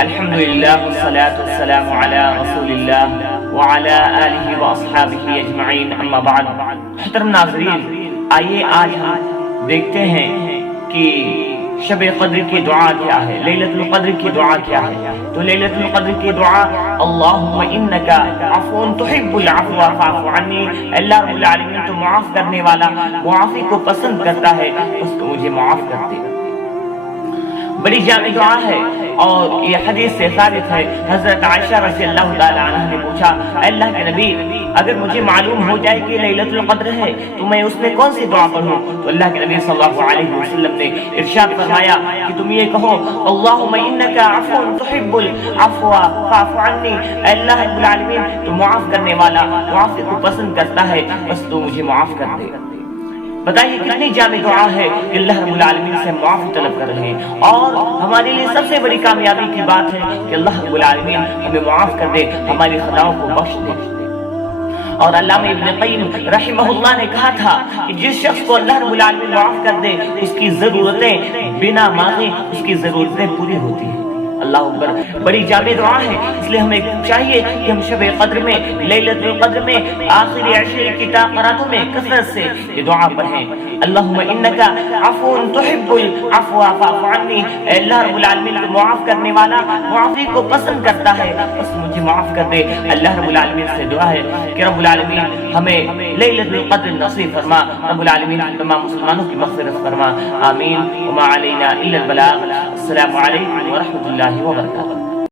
الحمدللہ والصلاة والسلام علی رسول اللہ وعلی آلہ واصحابہ اجمعین، اما بعد۔ محترم ناظرین، آئیے آج ہم دیکھتے ہیں کہ شب قدر کی دعا کیا ہے، لیلۃ القدر کی دعا کیا ہے۔ تو لیلۃ القدر کی دعا، اللہم انک عفو تحب العفو فاعف عنی، اللہ رب العالمین تو معاف کرنے والا، معافی کو پسند کرتا ہے، اس کو مجھے معاف کر دے۔ بڑی جامع دعا ہے اور یہ حدیث سے ثابت ہے۔ حضرت عائشہ رضی اللہ تعالی عنہ نے پوچھا، اے اللہ کے نبی، اگر مجھے معلوم ہو جائے کہ لیلۃ القدر ہے تو میں اس میں کون سی دعا پڑھوں؟ تو اللہ کے نبی صلی اللہ علیہ وسلم نے ارشاد فرمایا کہ تم یہ کہو، اللہم انک عفو تحب العفو فاعف عنی، اے اللہ رب العالمین تو معاف کرنے والا، معافی کو پسند کرتا ہے، بس تو مجھے معاف کر دے۔ بتائیے کتنی جامع دعا ہے کہ اللہ رب العالمین سے معافی طلب کر رہے ہیں، اور ہمارے لیے سب سے بڑی کامیابی کی بات ہے کہ اللہ رب العالمین ہمیں معاف کر دے، ہماری خطاؤں کو بخش دے۔ اور علامہ ابن قیم رحمہ اللہ نے کہا تھا کہ جس شخص کو اللہ رب العالمین معاف کر دے، اس کی ضرورتیں بنا مانگے اس کی ضرورتیں پوری ہوتی ہیں۔ اللہ اکبر، بڑی جامع دعا ہے، اس لیے ہمیں چاہیے کہ ہم شب قدر میں، لیلۃ القدر میں، آخری عشر کی راتوں میں کثرت سے یہ دعا پڑھیں۔ اللہم انک عفو تحب العفو فاعف عنی، اے اللہ رب العالمین تو معاف کرنے والا، معافی کو پسند کرتا ہے، بس مجھے معاف کر دے۔ اللہ رب العالمین سے دعا ہے کہ رب العالمین ہمیں لیلۃ القدر نصیب فرما، رب العالمین تمام مسلمانوں کی مغفرت فرما، آمین۔ وما علینا الا البلاغ۔ السلام علیکم ورحمۃ اللہ وبرکاتہ۔